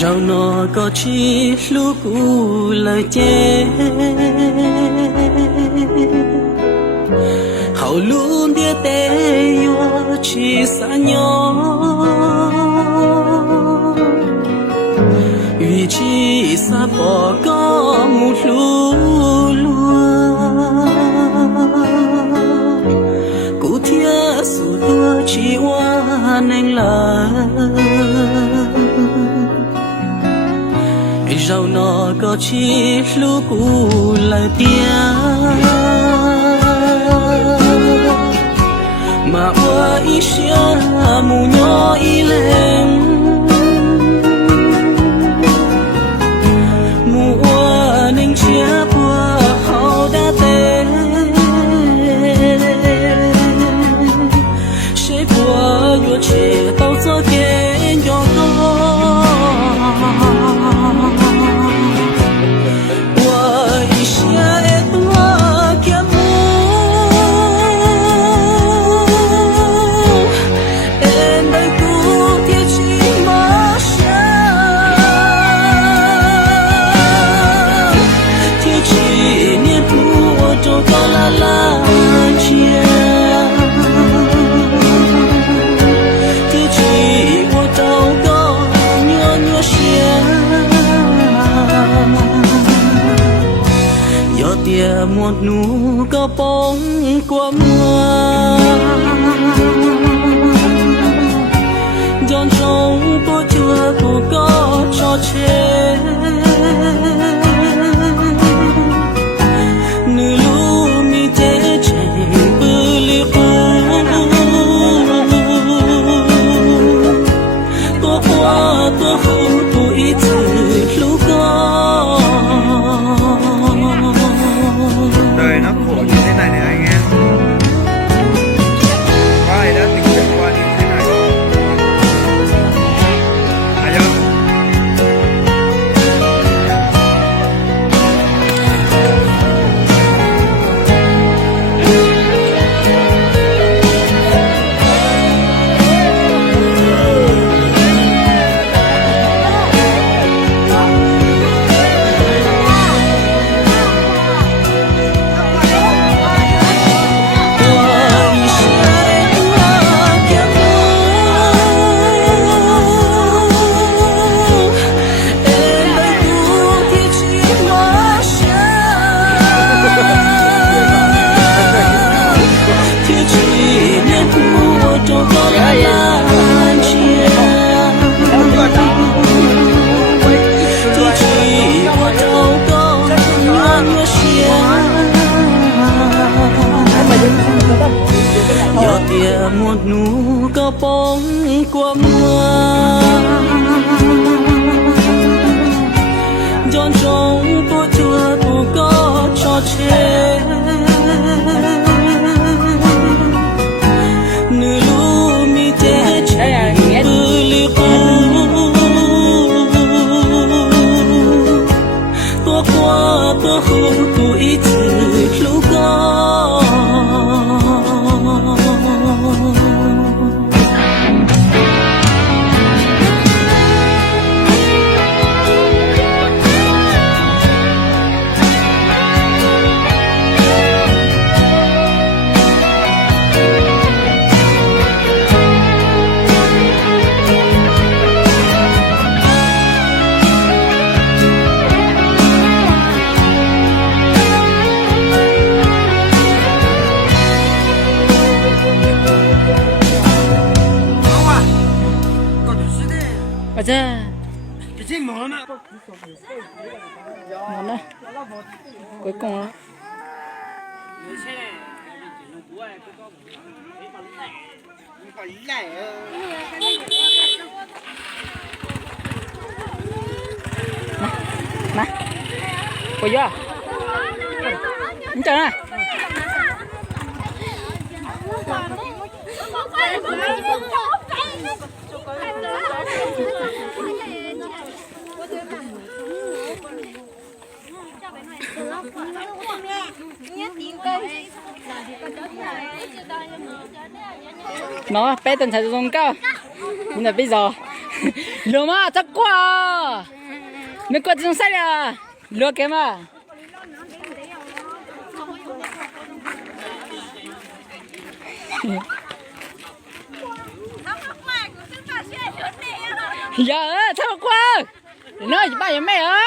Rau nó có chi lúc u lời chê hậu luôn biết tê yo chỉ xa nhau vì chỉ xa bỏ có một lúc luôn cụ thiết sự đưa chỉ hoa nên là rau nó có chi lúc u lời tiếng mà qua ý xia mù nhỏ ý lên mù qua nên chia qua hậu đã tê sẽ qua vừa chia tao cho kê cho một nụ có bóng của mưa giòn trong cô chưa cô có cho chết nửa lúc mi thế chạy bự li tôi qua tôi không tôi từ lúc đó đời nó khổ như thế này này anh em. Có ai đã từng trải qua như thế này ai không? một nụ có bóng của mưa giòn trong tôi chưa tôi có cho chết nửa lúc mi thế chạy bự li tôi qua tôi không tôi từ lúc đó 맞아. cái món á. Món này. Cuối cùng đó. Này. Quay vô. Anh chờ nè. nó bé tuần才dùng cao nhưng mà bây giờ lừa mà chắc quá mấy con dùng sai à lừa cái mà giờ thằng quá nói ba mẹ á